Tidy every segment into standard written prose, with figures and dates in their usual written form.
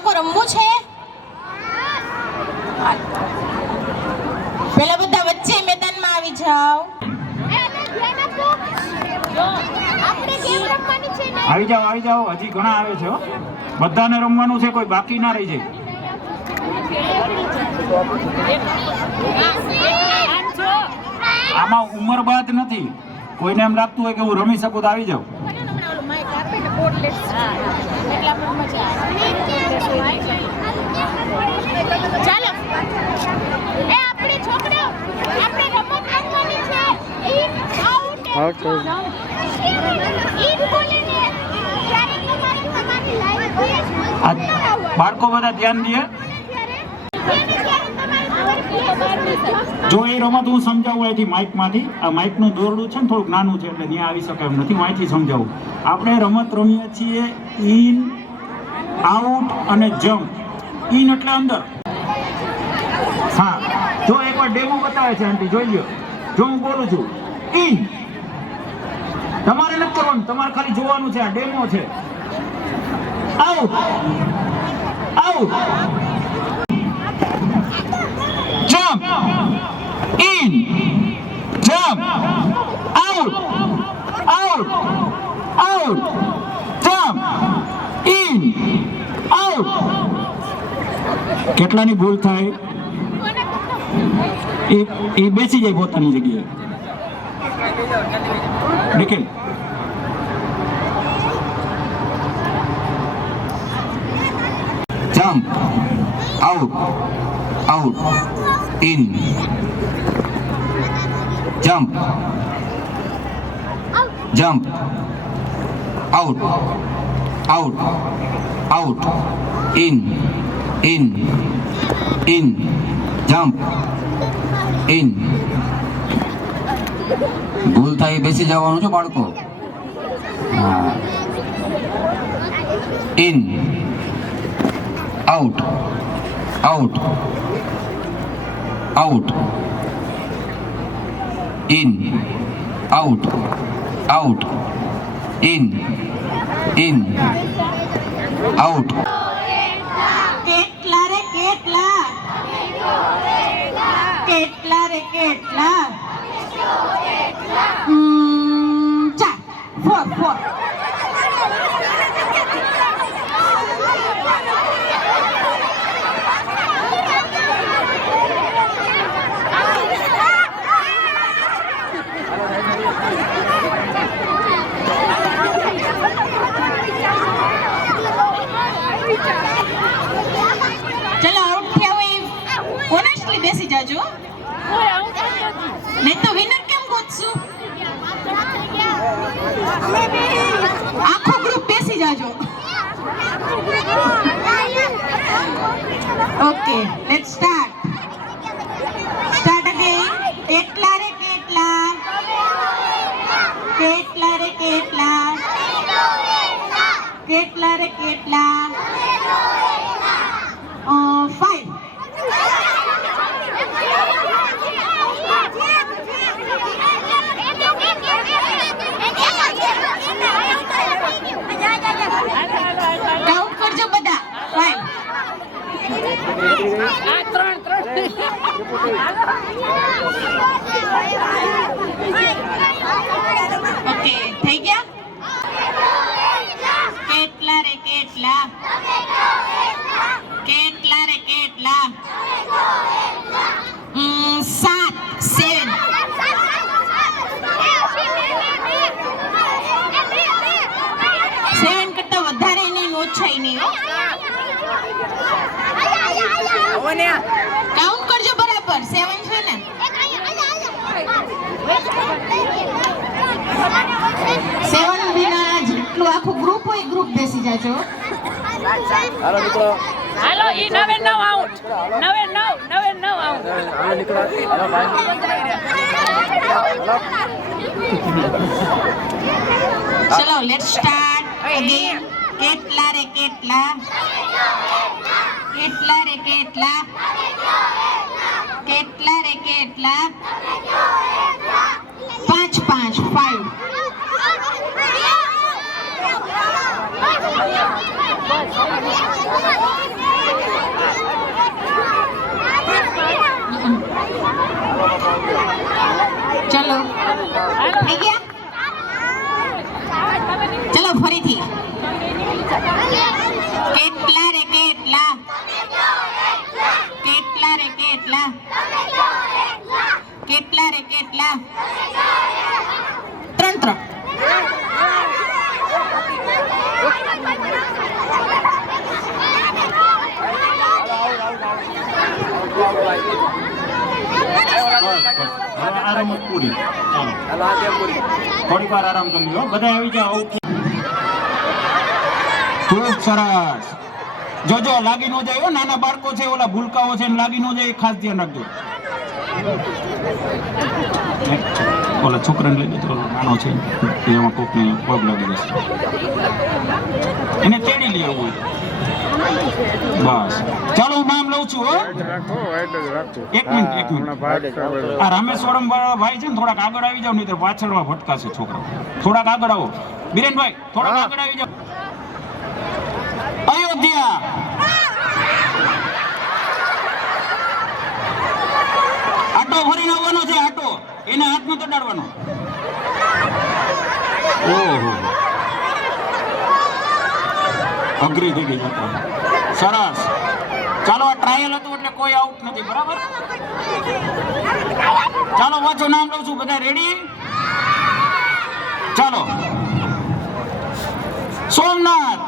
બાળકો રમવું છે? પેલા બધા વચ્ચે મેદાનમાં આવી જાઓ. આવી જાઓ હજી ઘણા આવે છે હો. બધાને રમવાનું છે, કોઈ બાકી ના રહી જાય. આમાં ઉંમર બાદ નથી. કોઈને એમ લાગતું હોય કે હું રમી શકું તો આવી જાઓ. ચાલો એ આપણે છોકરાઓ આપણે રમત રમવાની છે. ઈન આઉટ ઈન બોલીને ત્યારે તમારી લાઈવ બાળકો બધા ધ્યાન દે. જો એ રમત હું સમજાવું અહીંથી માઇકમાંથી. આ માઇકનું દોરડું છે ને થોડુંક નાનું છે એટલે ત્યાં આવી શકે એમ નથી. હું અહીંથી સમજાવું. આપણે રમત રમીએ છીએ ઇન, આઉટ અને જમ્પ. ઇન એટલે અંદર. હા, જો એકવાર ડેમો બતાવે છે આંટી, જોઈ લો. જો હું બોલું છું ઇન, તમારે નથી કરવાનું, તમારે ખાલી જોવાનું છે. આ ડેમો છે. Out, out, jump, in, jump, out, out, out, jump, in, out. કેટલાની ભૂલ થાય? એ બેસી જાય પોતાની જગ્યાએ. Nikhil, jump, out, out, in, jump, jump, out, out, out, in, in, in, jump, in. ભૂલ થાય બેસી જવાનું છે બાળકો. હા, in, out, out, out, in, out, out, in, in, out. કેટલા રે કેટલા? કેટલા રે કેટલા? 4 4 ચલો આઉટ થયા હોય ઓનેસ્ટલી બેસી જાજો. નહીં તો વિનર કેમ ગોતશું? આખો ગ્રુપ બેસી જાજો. Okay, let's start. Start again. કેટલા રે કેટલા? કેટલા રે કેટલા? કેટલા રે કેટલા? 5 કાઉન્ટ કરજો બધા. 5 ઓકે, થઈ ગયા? કેટલા રે કેટલા? કેટલા રે કેટલા? 7 7 7 કરતા વધારે નહીં, ઓછા નહીં. કાઉન્ટ કરજો બરાબર. 7 છે ને? 7 વિના જેટલું આખું ગ્રુપ હોય ગ્રુપ બેસી જાજો. હાલો મિત્રો, હાલો ઈ 9 આઉટ. 9 આઉટ. હાલો નીકળો. હાલો ભાઈ, ચલો લેટ્સ સ્ટાર્ટ અગેન. કેટલા રે કેટલા? કેટલા રે કેટલા? કેટલા રે કેટલા? 5 5 5 બસ ચલો થઈ ગયા ચલો ફરીથી કેટલા રે કેટલા કેટલા રે કેટલા કેટલા રે કેટલા ત્રણ ત્રણ હવે આ રમત પૂરી. ચાલો હાલો આ ગેમ પૂરી. થોડીક વાર આરામ કરી લો. બધા આવી જાઓ. ખૂબ સરસ. જોજો લાગી ન જાય હો. નાના બાળકો છે, ઓલા ભૂલકાઓ છે, લાગી ન જાય, ખાસ ધ્યાન રાખજો. ઓલા છોકરાને લઈ જતો, નાનો છે, એમાં કોકને પગ લાગી જશે, એને તેડી લઈ આવવું. બસ ચાલો, હું નામ લઉં છું. હો, એક મિનિટ. આ રામેશ્વરમ વાળા ભાઈ છે ને, થોડાક આગળ આવી જાવ, નહીં તો પાછળમાં ભટકાશે છોકરાઓ. થોડાક આગળ આવો બીરેનભાઈ, થોડાક આગળ આવી જાવ. અયોધ્યા. આટો ફરીને આવવાનો છે. આટો એને હાથમાં તડાડવાનો. ઓહો, અઘરી થઈ ગઈ જતો. સરસ. ચાલો, આ ટ્રાયલ હતું એટલે કોઈ આઉટ નથી. બરાબર. ચાલો વાંચો, નામ લઉં છું. બધા રેડી? ચાલો. સોમનાથ.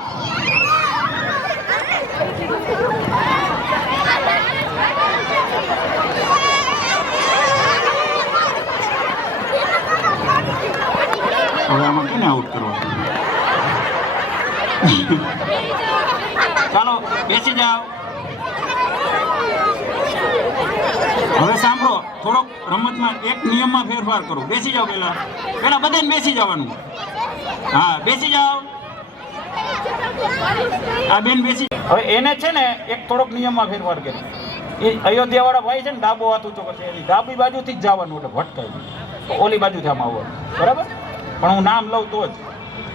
હવે આમાં કેને આઉટ કરવા? ચાલો બેસી જાઓ. હવે સાંભળો, થોડોક રમતમાં એક નિયમમાં ફેરફાર કરો. બેસી જાઓ. પેલા બધાને બેસી જવાનું. હા, બેસી જાઓ. આ બેન બેસી. હવે એને છે ને એક થોડોક નિયમમાં ફેરફાર કરે. એ અયોધ્યા વાળા ભાઈ છે ને, ડાબો હાથ ઊંચો કરશે, એની ડાબી બાજુથી જ જવાનું, એટલે ભટકાય ઓલી બાજુથી આમ આવવાનું. બરાબર. પણ હું નામ લઉં તો જ.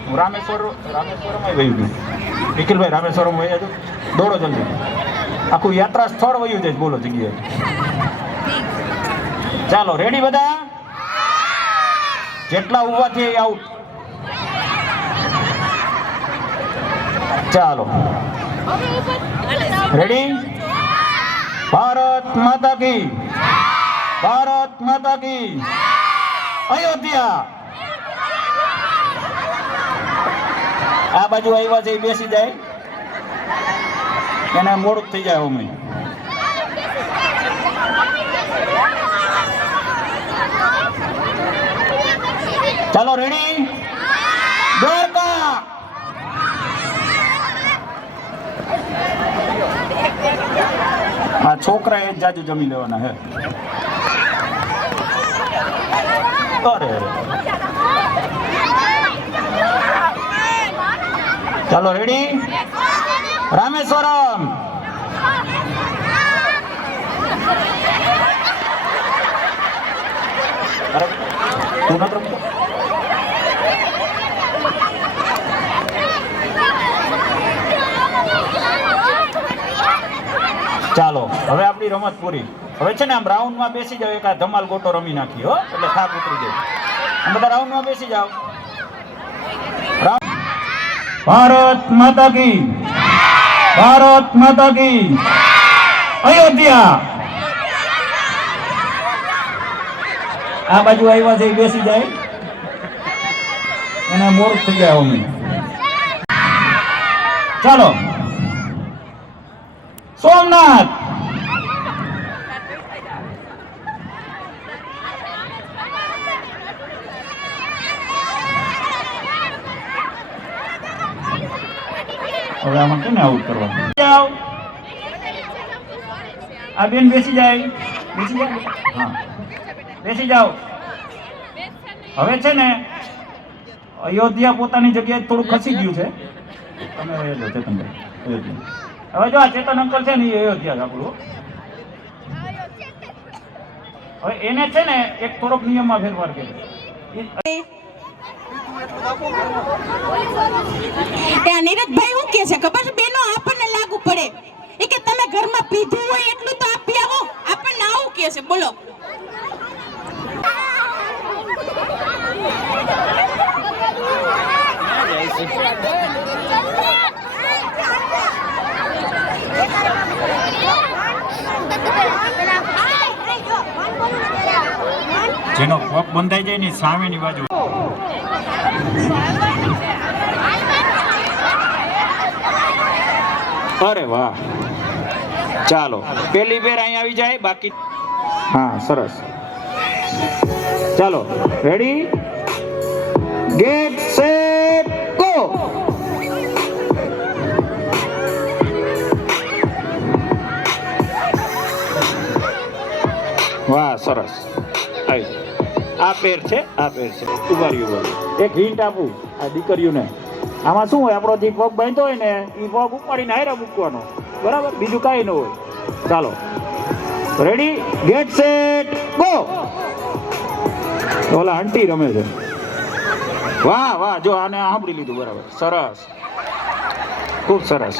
હું રામેશ્વરમ વહી ગયું. નિખિલભાઈ રામેશ્વરમ વહી જજો. દોડો જલ્દી. આખું યાત્રા સ્થળ વયું જાય. બોલો જગ્યાએ. ચાલો, રેડી બધા? જેટલા ઉભા છે એ આઉટ. ચાલો, રેડી? ભારત માતા કી, ભારત માતા કી. અયોધ્યા. આ બાજુ આવ્યા છે એ બેસી જાય, એને મોડું થઈ જાય. અમે ચાલો, રેડી? દ્વારકા. આ છોકરા એ જ જાજુ જમી લેવાના હે. અરે ચાલો, રેડી? રામેશ્વરમ. તું નથી રમતો? ચાલો, હવે આપણી રમત પૂરી. હવે છે ને આમ રાઉન્ડમાં બેસી જાવ. એક આ ધમાલ ગોટો રમી નાખી હો, એટલે થાક ઉતરી જાય. આમ બધા રાઉન્ડમાં બેસી જાવ. ભારત માતા કી, ભારત માતા કી. અયોધ્યા. આ બાજુ આવ્યા છે એ બેસી જાય, એને મોડું થઈ જાય. અમે ચાલો, સોમનાથ. હવે આમાં કેને આઉટ કરવાનું? જાઓ. આ બેન બેસી જાય. બેસી જાઓ. હા, બેસી જાઓ. હવે છે ને અયોધ્યા પોતાની જગ્યાએ થોડું ખસી ગયું છે. તમે ચેતનભાઈ અયોધ્યા. હવે જો આ ચેતન અંકલ છે ને એ અયોધ્યા આપણું. હવે એને છે ને એક થોડોક નિયમમાં ફેરફાર કર્યો. નીરજભાઈ શું કે છે ખબર છે? બેનો આપણને લાગુ પડે એ કે તમે ઘરમાં પીધું હોય એટલું તો આપી આવો. આપણને આવું કે છે. બોલો. જેનો પગ બંધાઈ જાય ને સામેની બાજુ. અરે વાહ, ચાલો પેલી પેર અહીં આવી જાય, બાકી હા સરસ. ચાલો રેડી, ગેટ સેટ ગો. વાહ સરસ. આ પેર છે, આ પેર છે. ઉભા રહ્યું. એક હિન્ટ આપું આ દીકરીઓને, આમાં શું હોય, આપણો જે પગ બાંધતો હોય ને એ પગ ઉપાડીને હાયરા મૂકવાનો, બરાબર, બીજું કાંઈ ન હોય. ચાલો રેડી, ગેટ સેટ ગો. ઓલા આંટી રમે છે. વાહ વાહ, જો આને સાંભળી લીધું, બરાબર, સરસ, ખૂબ સરસ.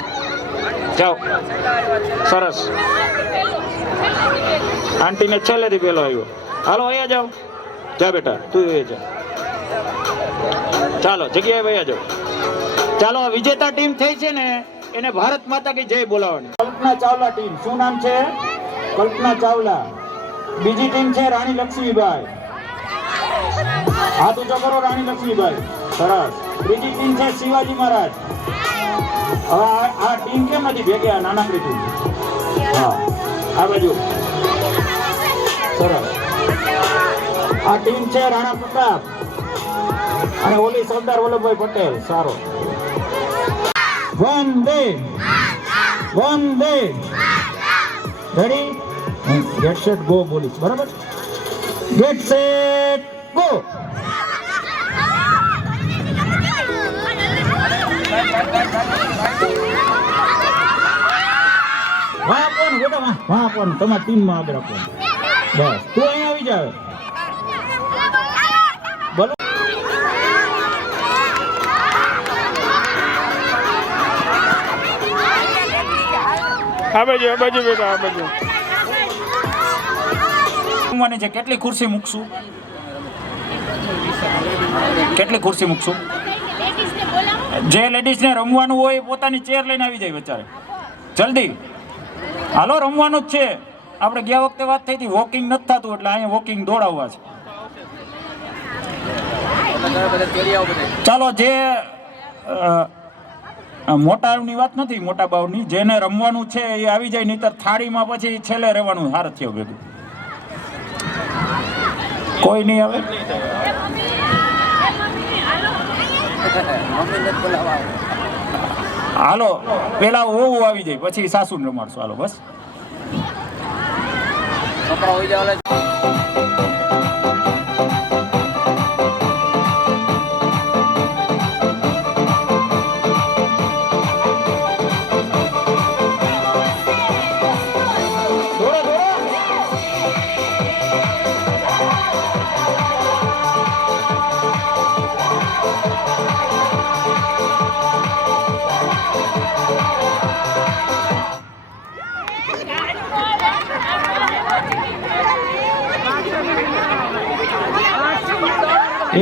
જાઓ, સરસ. આંટીને છેલ્લેથી પેલો આવ્યો. હાલો અહીંયા જાઓ. જા બેટા, તું એ જા. ચાલો જગ્યાએ વયા જાઓ. ચાલો, વિજેતા ટીમ થઈ છે ને એને ભારત માતા કી જય બોલાવવાની. કલ્પના ચાવલા ટીમ. શું નામ છે? કલ્પના ચાવલા. બીજી ટીમ છે રાણી લક્ષ્મીબાઈ. હાથ ઊંચો કરો, રાણી લક્ષ્મીબાઈ. સરસ. ત્રીજી ટીમ છે શિવાજી મહારાજ. હવે આ ટીમ કેમ નથી ભેગી? આ નાનકડી ટીમ. હા, આ બાજુ. સરસ. આ ટીમ છે રાણા પ્રતાપ અને ઓલી સરદાર વલ્લભભાઈ પટેલ. સારો. વંદે વંદે. રેડી, ગેટ સેટ ગો બોલીશ, બરાબર? Get set go. વાહ આપવાનું બેટા, વાહ આપવાનું. તમારી ટીમમાં આગળ આપવાનું. બસ, તું અહીંયા આવી જાવ. બોલો. આ બાજુ બેટા, આ બાજુ. મને છે કેટલી ખુરશી મૂકશું? કેટલી ખુરશી મૂકશું? જે લેડીઝને રમવાનું હોય પોતાની ચેર લઈને આવી જાય બચારે. જલ્દી હાલો, રમવાનું જ છે. આપણે ગયા વખતે વાત થઈ હતી, વોકિંગ નથી થતું, એટલે અહીંયા વોકિંગ દોડાવવા છે. ચાલો, જે મોટાની વાત નથી, મોટા બાવની, જેને રમવાનું છે એ આવી જાય, નહીતર થાળીમાં પછી છેલ્લે રહેવાનું. હાર થયો ભેગું. કોઈ નહીં આવે. હાલો, પેલા ઓવું આવી જાય, પછી સાસુ ને રમાડશું. હાલો બસ. છોકરા હોઈ જાવ.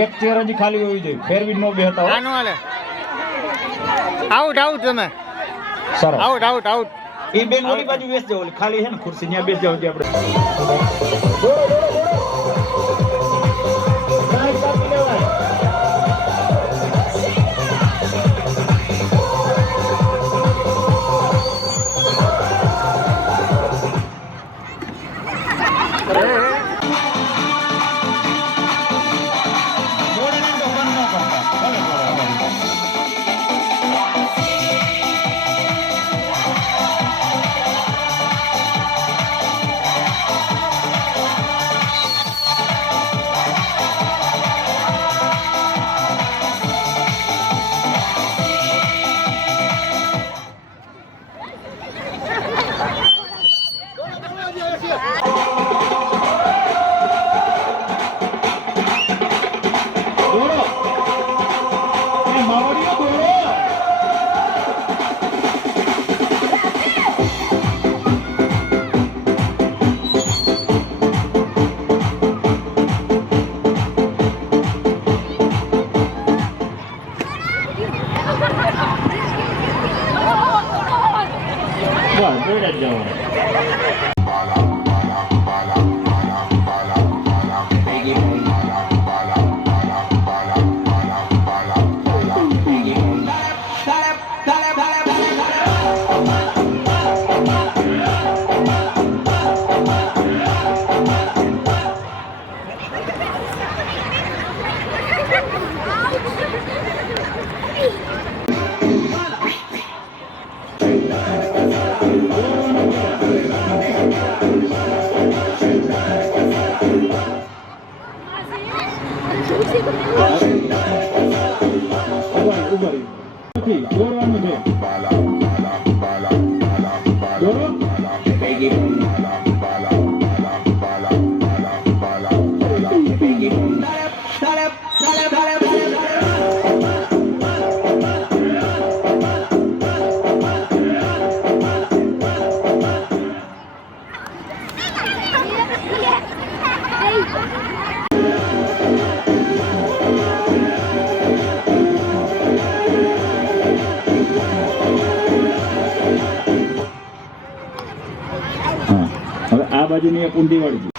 એક ચેર હજી ખાલી હોવી જોઈએ. ફેરવી ન બેહતા. Out out. તમે સરસ. Out out out. એ બેન ઓલી બાજુ બેસી જાવ, ઓલી ખાલી છે ને ખુરશી, ત્યાં બેસી જાવ. આપણે બસ જોડે જ જવાનું. દોડવાનું છે. હવે આ બાજુની એક ઊંધી વાળી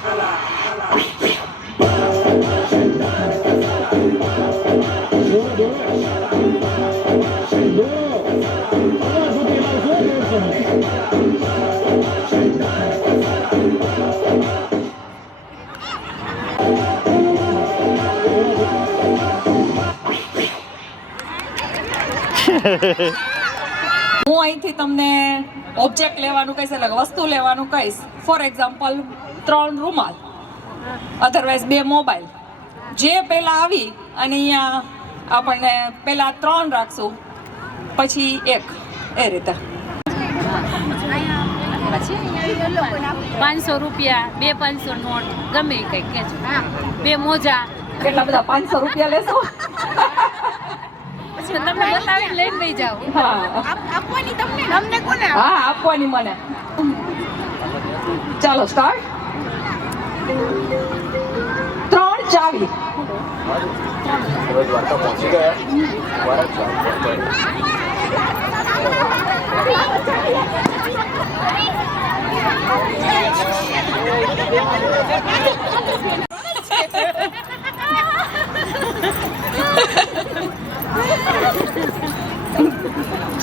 હું અહીંથી તમને ઓબ્જેક્ટ લેવાનું કહીશ, એટલે વસ્તુ લેવાનું કહીશ. ફોર એક્ઝામ્પલ 3 રૂમાલ, અધરવાઇઝ 2 મોબાઈલ. જે પહેલાં આવી અને અહીંયા આપણને પહેલાં 3 રાખશું, પછી 1, એ રીતે. 500 રૂપિયા, 2 500 નોટ, ગમે એ કંઈક કેજો. 2 મોજા. કેટલા બધા 500 રૂપિયા લેશો? પછી તમને બતાવીને લઈને લઈ જાઓ. હા, આપવાની તમને કોને હા, આપવાની મને. ચાલો સ્ટાર્ટ. 3 ચાવી. દ્વારકા પહોંચી ગયા.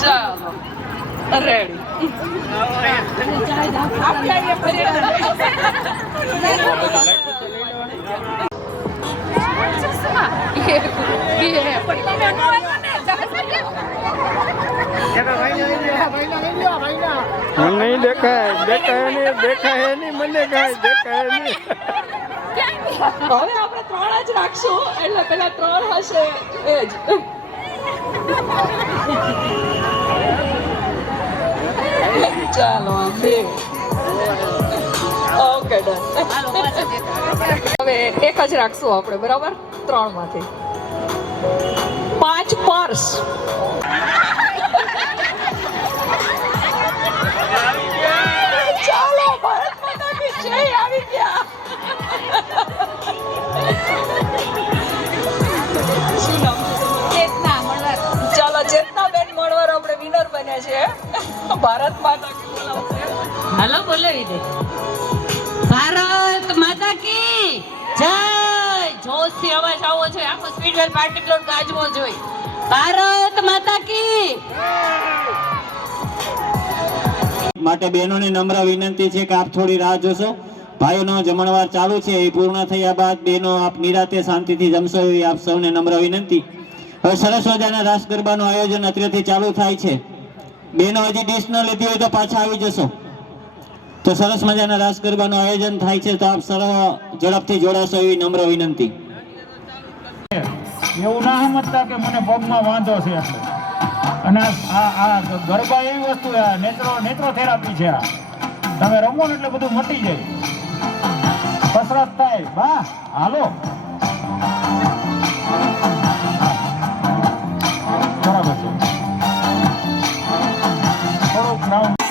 ચાલો રેડી. મને નહીં દેખાય નહીં, મને કાંઈ દેખાય નહીં. હવે આપણે 3 જ રાખશું, એટલે પેલા 3 હશે એ જ. ચાલો ઓકે ડન. હવે 1 જ રાખશું આપણે, બરાબર? 3 માંથી 5 પર્સ. ચાલો ભારત માતા કી જય, આવી ગયા. શું નામ? ચેતના મળવાર. ચાલો ચેતનાબેન મળવાર આપણે વિનર બન્યા છે. ભારત માતા કી બોલાવશે. હાલો બોલાવી દે. ભારત માતા કી જય. જોશથી અવાજ આવવો જોઈએ, આખો સ્પીડવેલ પાર્ટી પ્લોટ ગાજવો જોઈએ. ભારત માતા કી. માટે બહેનોને નમ્ર વિનંતી છે કે આપ થોડી રાહ જોશો. ભાઈઓનો જમણવાર ચાલુ છે, એ પૂર્ણ થયા બાદ બહેનો આપ નિરાતે શાંતિથી જમશો એવી આપ સૌને નમ્ર વિનંતી. હવે સરસ મજાના રાસ ગરબાનું આયોજન અત્રેથી ચાલુ થાય છે. બહેનો હજી ડીશ ન લીધી હોય તો પાછા આવી જશો. તો સરસ મજાના રાસ ગરબાનું આયોજન થાય છે, તો આપ સર્વ ઝડપથી જોડાશો એવી નમ્ર વિનંતી. એવું ના સમજતા કે મને પગમાં વાંધો છે એટલે. અને આ ગરબા એવી વસ્તુ છે, નેત્રોથેરાપી છે. આ તમે રમો ને એટલે બધું મટી જાય, કસરત થાય. બા હાલો બરાબર છે. થોડુંક રાઉન્ડ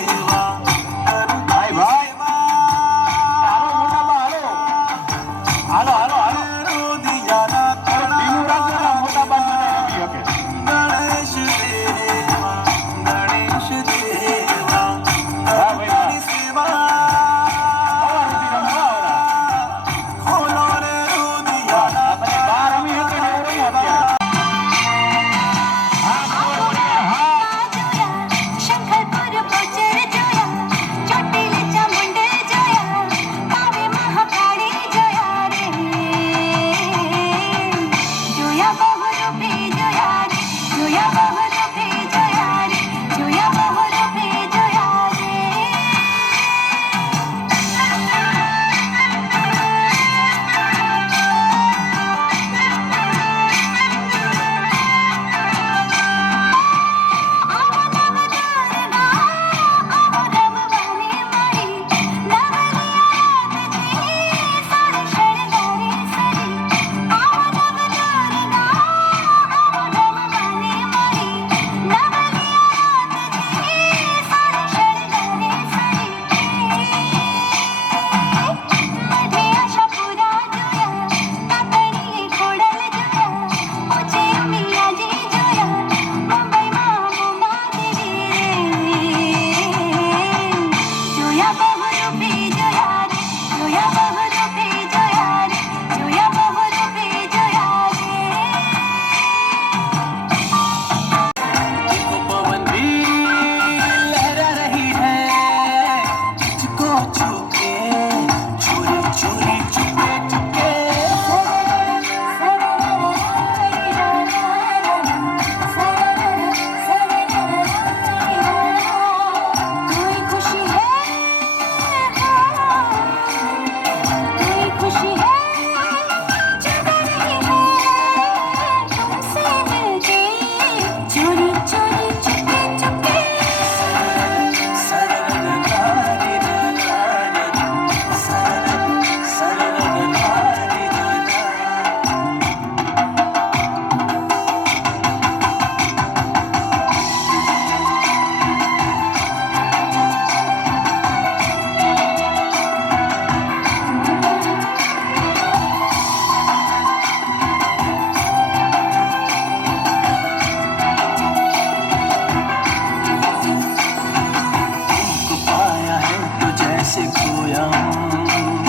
खोया हूँ,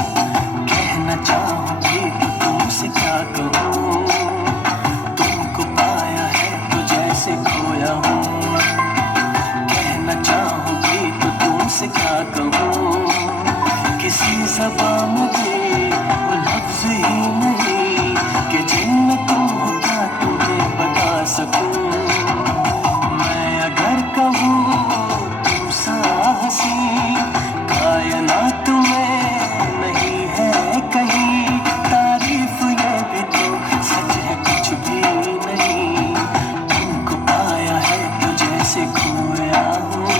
कहना चाहूंगी तो तुमसे क्या कहूँ, तुमको पाया है तो जैसे खोया हूँ, कहना चाहूंगी तो तुमसे क्या कहूँ, किसी ज़बान में भी वो लफ्ज़ ही नहीं कि जिनमें तुम हो क्या तुम्हें बता सकूं। मैं अगर कहूँ तुम सा हंसी कायनात में नहीं है कहीं, तारीफ ये भी तो सच है कुछ भी नहीं, तुमको पाया है तो जैसे खोया हूँ।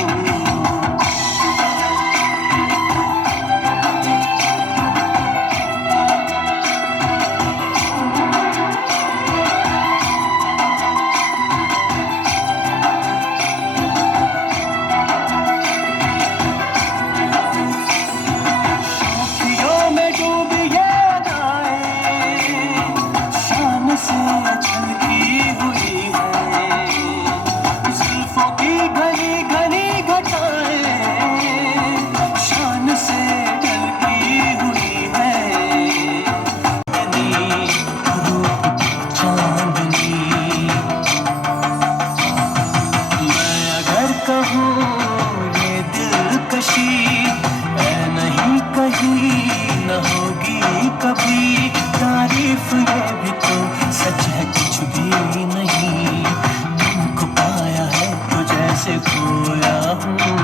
कभी तारीफ ये भी तो सच है कुछ भी नहीं, तुमको पाया है तो जैसे खोया हूँ।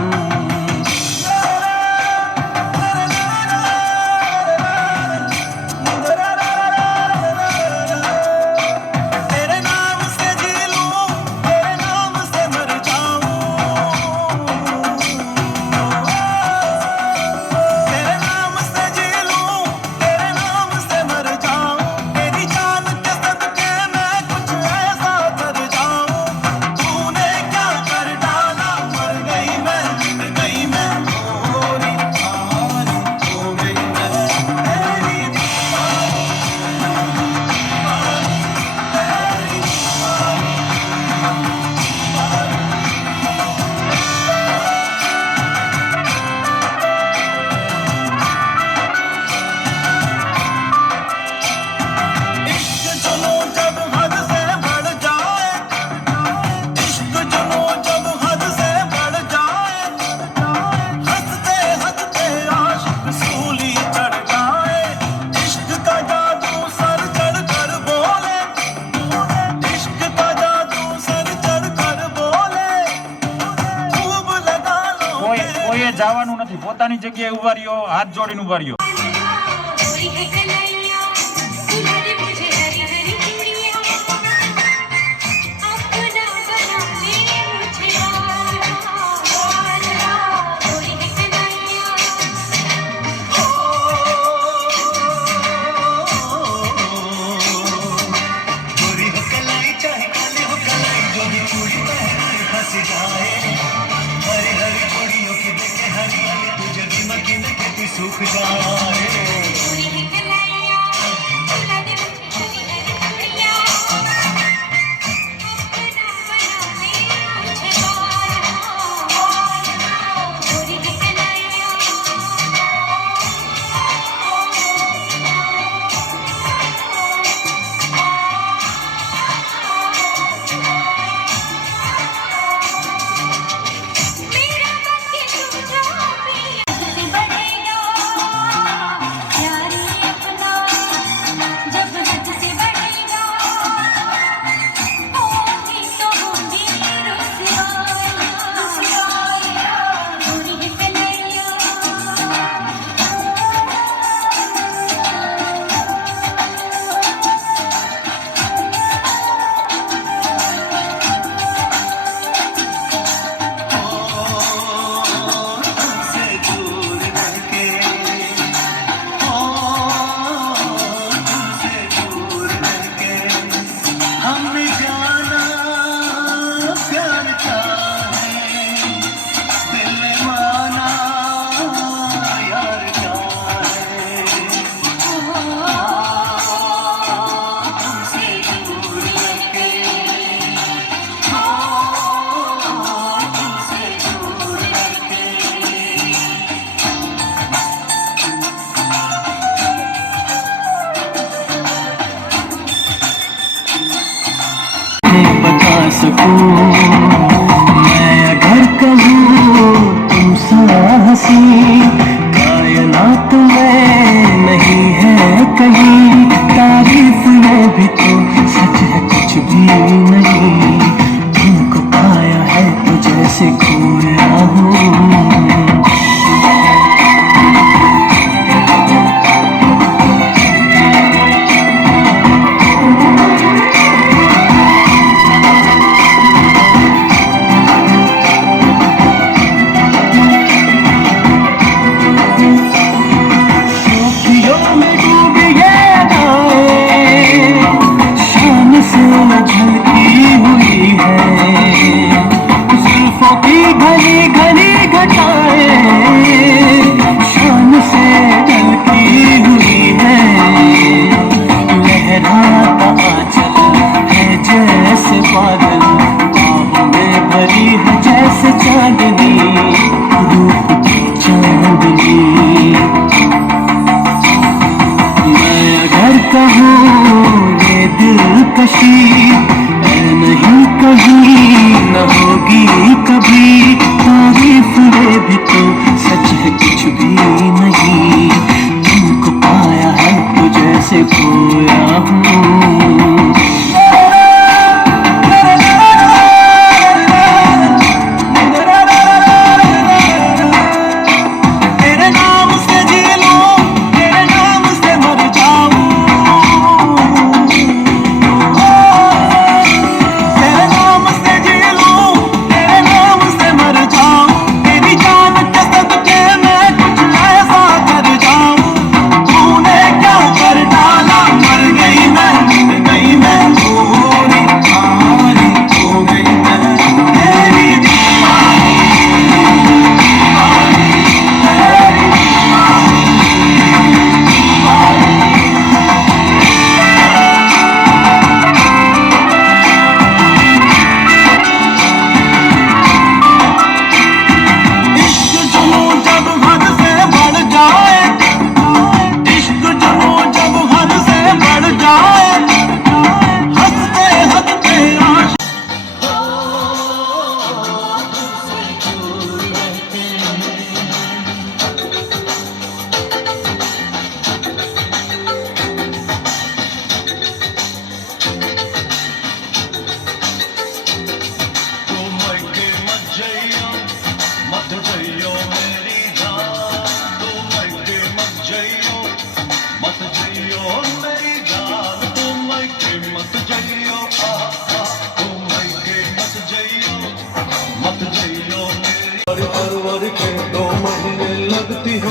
જવાનું નથી, પોતાની જગ્યાએ ઉભા રહ્યો, હાથ જોડીને ઉભા રહ્યો। सूख जाए मैं अगर कहूँ तुम सा हंसी कायनात में नहीं है कहीं, तारीफ में भी तो सच है कुछ भी नहीं, तुमको पाया है तो जैसे खोया हूँ।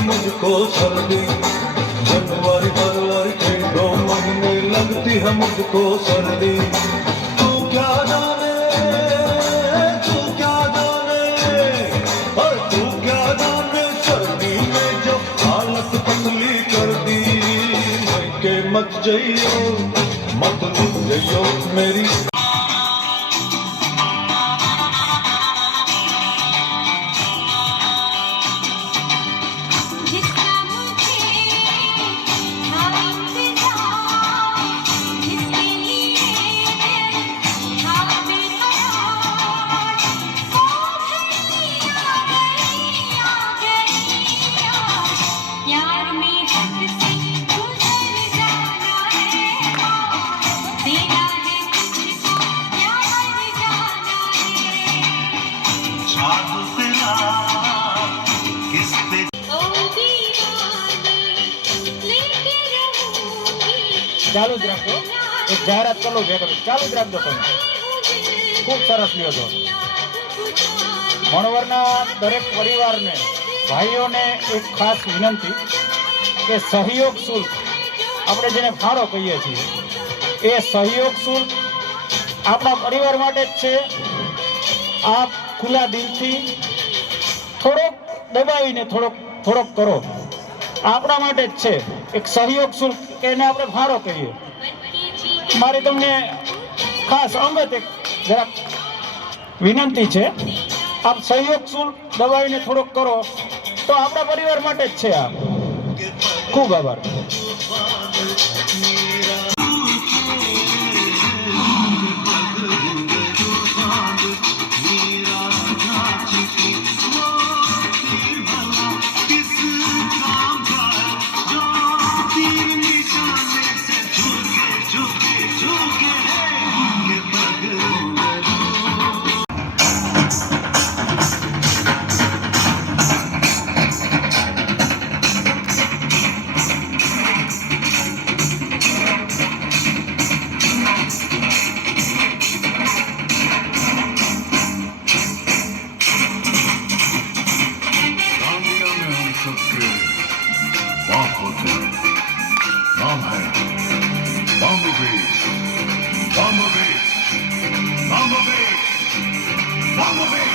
मुझको सर्दी, जनवरी फरवरी के 2 महीने लगती है मुझको सर्दी। तू क्या जाने, तू क्या जाने, और तू क्या जाने सर्दी में जो हालत पतली कर दी। मैं के मत जाइयो, मत जाइयो मेरी। ચાલુ જ રાખજો, એક જાહેરાત ચાલુ જ ચાલુ જ રાખજો તમે. ખૂબ સરસ લ્યો છો. મણવરના દરેક પરિવારને, ભાઈઓને એક ખાસ વિનંતી કે સહયોગ શુલ્ક, આપણે જેને ફાળો કહીએ છીએ, એ સહયોગ શુલ્ક આપણા પરિવાર માટે જ છે. આપ ખુલ્લા દિલથી થોડોક દબાવીને થોડોક કરો, આપણા માટે જ છે. એક સહયોગ શુલ્ક એને આપણે ફાળો કહીએ. મારી તમને ખાસ અંગત એક જરાક વિનંતી છે, આપ સહયોગ શુલ્ક દબાવીને થોડોક કરો તો આપણા પરિવાર માટે જ છે. આ ખૂબ આભાર. सबके बाप होते हैं। नाम है बाम्बेश, बाम्बेश, बाम्बेश, बाम्बेश।